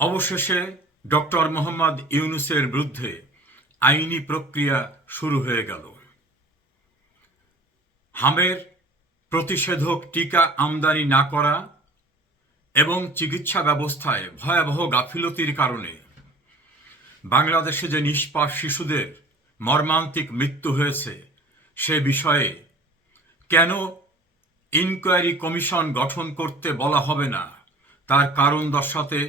অবশেষে ডক্টর মোহাম্মদ ইউনূসের বিরুদ্ধে আইনি প্রক্রিয়া শুরু হয়ে গেল। হামের প্রতিষেধক টিকা আমদানি না করা এবং চিকিৎসা ব্যবস্থায় ভয়াবহ গাফিলতির কারণে বাংলাদেশে যে নিষ্পাপ শিশুদের মর্মান্তিক মৃত্যু হয়েছে সে বিষয়ে কেন ইনকোয়ারি কমিশন গঠন করতে বলা হবে না তার কারণ দর্শাতে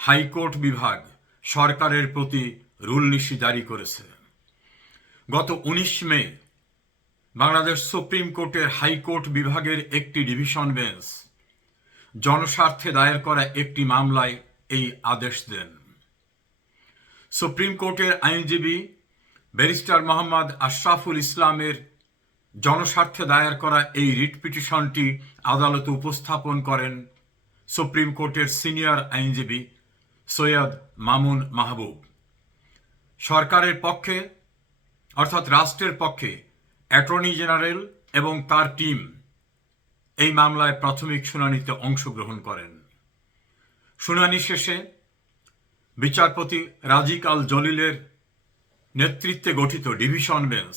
হাইকোর্ট বিভাগ সরকারের প্রতি রুলনীতি জারি করেছে। গত ১৯ মে বাংলাদেশ সুপ্রিম কোর্টের হাইকোর্ট বিভাগের একটি ডিভিশন বেঞ্চ জনস্বার্থে দায়ের করা একটি মামলায় এই আদেশ দেন। সুপ্রিম কোর্টের আইনজীবী ব্যারিস্টার মোহাম্মদ আশরাফুল ইসলামের জনস্বার্থে দায়ের করা এই রিট পিটিশনটি আদালতে উপস্থাপন করেন সুপ্রিম কোর্টের সিনিয়র আইনজীবী সৈয়দ মামুন মাহবুব। সরকারের পক্ষে অর্থাৎ রাষ্ট্রের পক্ষে অ্যাটর্নি জেনারেল এবং তার টিম এই মামলায় প্রাথমিক শুনানিতে অংশগ্রহণ করেন। শুনানি শেষে বিচারপতি রাজিক আল জলিলের নেতৃত্বে গঠিত ডিভিশন বেঞ্চ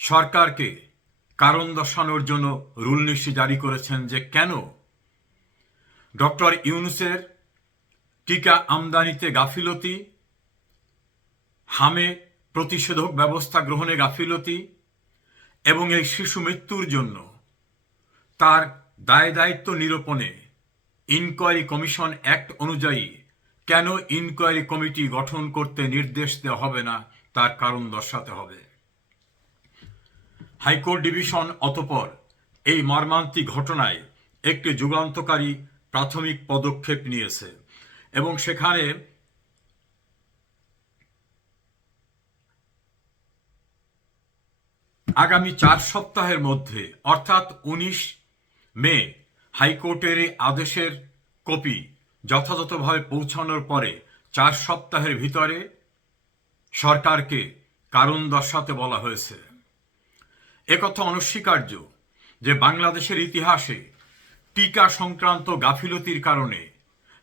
সরকারকে কারণ দর্শানোর জন্য রুলনীতি জারি করেছেন যে কেন ডক্টর ইউনূসের টিকা আমদানিতে গাফিলতি, হামে প্রতিষেধক ব্যবস্থা গ্রহণে গাফিলতি এবং এই শিশু মৃত্যুর জন্য তার দায় দায়িত্ব নিরূপণে ইনকোয়ারি কমিশন অ্যাক্ট অনুযায়ী কেন ইনকোয়ারি কমিটি গঠন করতে নির্দেশ দেওয়া হবে না তার কারণ দর্শাতে হবে। হাইকোর্ট ডিভিশন অতঃপর এই মর্মান্তিক ঘটনায় একটি যুগান্তকারী প্রাথমিক পদক্ষেপ নিয়েছে এবং সেখানে আগামী 4 সপ্তাহের মধ্যে অর্থাৎ 19 মে হাইকোর্টের এই আদেশের কপি যথাযথভাবে পৌঁছানোর পরে 4 সপ্তাহের ভিতরে সরকারকে কারণ দর্শাতে বলা হয়েছে। একথা অনস্বীকার্য যে বাংলাদেশের ইতিহাসে টিকা সংক্রান্ত গাফিলতির কারণে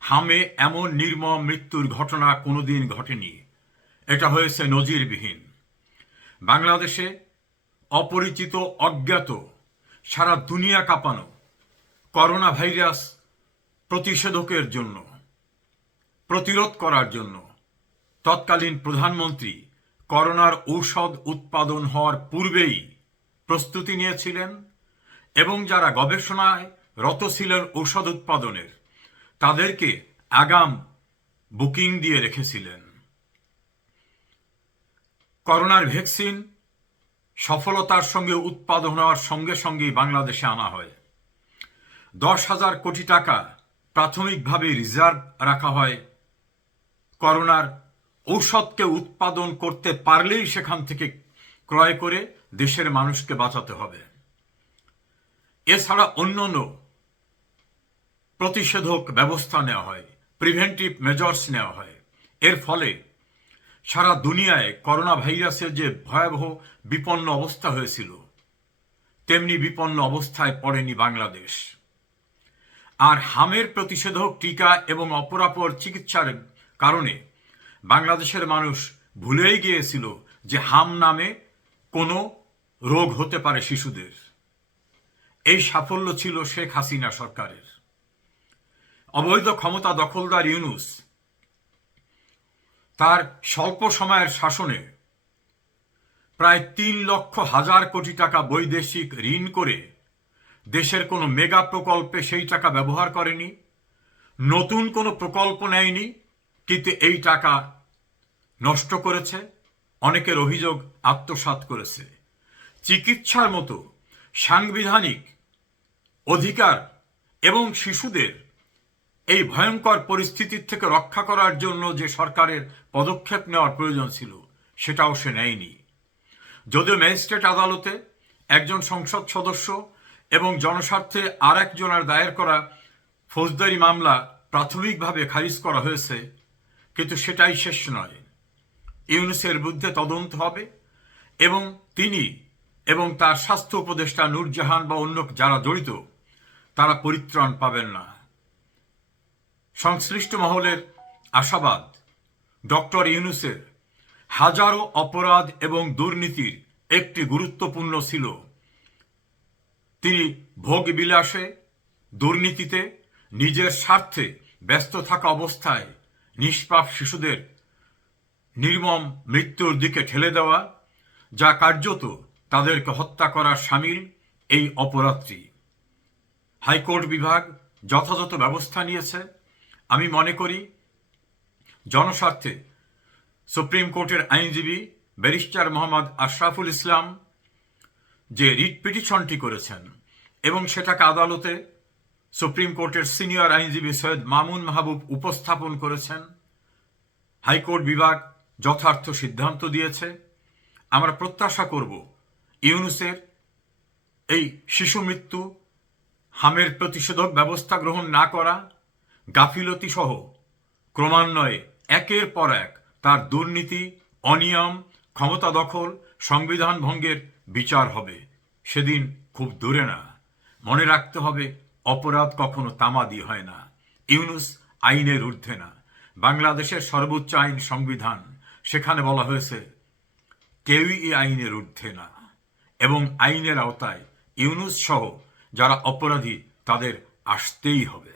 হামে এমন নির্মম মৃত্যুর ঘটনা কোনোদিন ঘটেনি। এটা হয়েছে নজিরবিহীন। বাংলাদেশে অপরিচিত, অজ্ঞাত, সারা দুনিয়া কাঁপানো করোনা ভাইরাস প্রতিষেধকের জন্য, প্রতিরোধ করার জন্য তৎকালীন প্রধানমন্ত্রী করোনার ঔষধ উৎপাদন হওয়ার পূর্বেই প্রস্তুতি নিয়েছিলেন এবং যারা গবেষণায় রত ছিলেন ঔষধ উৎপাদনের তাদেরকে আগাম বুকিং দিয়ে রেখেছিলেন। করোনার ভ্যাকসিন সফলতার সঙ্গে উৎপাদন হওয়ার সঙ্গে সঙ্গেই বাংলাদেশে আনা হয়। 10,000 কোটি টাকা প্রাথমিকভাবে রিজার্ভ রাখা হয়। করোনার ঔষধকে উৎপাদন করতে পারলেই সেখান থেকে ক্রয় করে দেশের মানুষকে বাঁচাতে হবে। এছাড়া অন্যান্য প্রতিষেধক ব্যবস্থা নেওয়া হয়, প্রিভেন্টিভ মেজার্স নেওয়া হয়। এর ফলে সারা দুনিয়ায় করোনা ভাইরাসের যে ভয়াবহ বিপন্ন অবস্থা হয়েছিল তেমনি বিপন্ন অবস্থায় পড়েনি বাংলাদেশ। আর হামের প্রতিষেধক টিকা এবং অপরাপর চিকিৎসার কারণে বাংলাদেশের মানুষ ভুলেই গিয়েছিল যে হাম নামে কোনো রোগ হতে পারে শিশুদের। এই সাফল্য ছিল শেখ হাসিনা সরকারের। অবৈধ ক্ষমতা দখলদার ইউনূস তার স্বল্প সময়ের শাসনে প্রায় 3,00,000 কোটি টাকা বৈদেশিক ঋণ করে দেশের কোনো মেগা প্রকল্পে সেই টাকা ব্যবহার করেনি, নতুন কোনো প্রকল্প নেয়নি, কিন্তু এই টাকা নষ্ট করেছে, অনেকের অভিযোগ আত্মসাৎ করেছে। চিকিৎসার মতো সাংবিধানিক অধিকার এবং শিশুদের এই ভয়ঙ্কর পরিস্থিতির থেকে রক্ষা করার জন্য যে সরকারের পদক্ষেপ নেওয়ার প্রয়োজন ছিল সেটাও সে নেয়নি। যদিও ম্যাজিস্ট্রেট আদালতে একজন সংসদ সদস্য এবং জনস্বার্থে আর একজনের দায়ের করা ফৌজদারি মামলা প্রাথমিকভাবে খারিজ করা হয়েছে, কিন্তু সেটাই শেষ নয়। ইউনূসের বিরুদ্ধে তদন্ত হবে এবং তিনি এবং তার স্বাস্থ্য উপদেষ্টা নূরজাহান বা অন্য যারা জড়িত তারা পরিত্রাণ পাবেন না। সংশ্লিষ্ট মহলের আশাবাদ ডক্টর ইউনূসের হাজারো অপরাধ এবং দুর্নীতির একটি গুরুত্বপূর্ণ ছিল তিনি ভোগবিলাসে, দুর্নীতিতে, নিজের স্বার্থে ব্যস্ত থাকা অবস্থায় নিষ্পাপ শিশুদের নির্মম মৃত্যুর দিকে ঠেলে দেওয়া, যা কার্যত তাদেরকে হত্যা করার শামিল এই অপরাধটি। হাইকোর্ট বিভাগ যথাযথ ব্যবস্থা নিয়েছে। আমি মনে করি জনস্বার্থে সুপ্রিম কোর্টের আইনজীবী ব্যারিস্টার মোহাম্মদ আশরাফুল ইসলাম যে রিট পিটিশনটি করেছেন এবং সেটাকে আদালতে সুপ্রিম কোর্টের সিনিয়র আইনজীবী সৈয়দ মামুন মাহবুব উপস্থাপন করেছেন, হাইকোর্ট বিভাগ যথার্থ সিদ্ধান্ত দিয়েছে। আমরা প্রত্যাশা করব ইউনূসের এই শিশু মৃত্যু হামের প্রতিষেধক ব্যবস্থা গ্রহণ না করা, গাফিলতি সহ ক্রমান্বয়ে একের পর এক তার দুর্নীতি, অনিয়ম, ক্ষমতা দখল, সংবিধান ভঙ্গের বিচার হবে। সেদিন খুব দূরে না। মনে রাখতে হবে, অপরাধ কখনো তামাদি হয় না। ইউনূস আইনের ঊর্ধ্বে না। বাংলাদেশের সর্বোচ্চ আইন সংবিধান, সেখানে বলা হয়েছে কেউই এই আইনের ঊর্ধ্বে না, এবং আইনের আওতায় ইউনূস সহ যারা অপরাধী তাদের আসতেই হবে।